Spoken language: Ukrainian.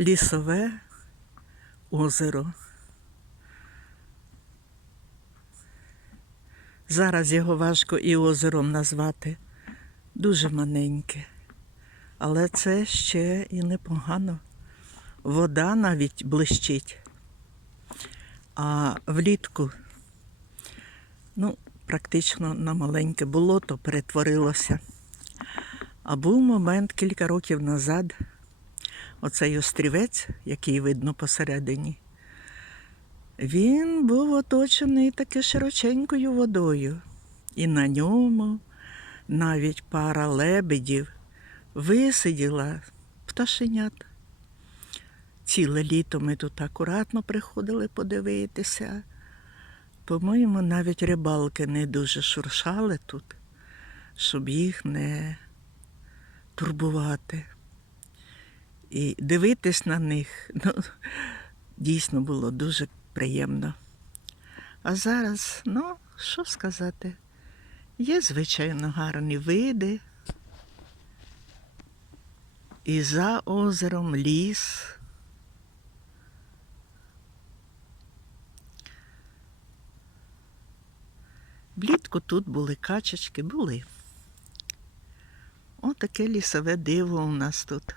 лісове озеро. Зараз його важко і озером назвати. Дуже маленьке. Але це ще і непогано. Вода навіть блищить. А влітку, ну, практично на маленьке болото перетворилося. А був момент кілька років назад, оцей острівець, який видно посередині, він був оточений таки широченькою водою. І на ньому навіть пара лебедів висиділа пташенят. Ціле літо ми тут акуратно приходили подивитися. По-моєму, навіть рибалки не дуже шуршали тут, щоб їх не турбувати. І дивитись на них ну, дійсно було дуже приємно. А зараз, ну, що сказати, є, звичайно, гарні види. І за озером ліс. Влітку тут були качечки, були. Отаке лісове диво у нас тут.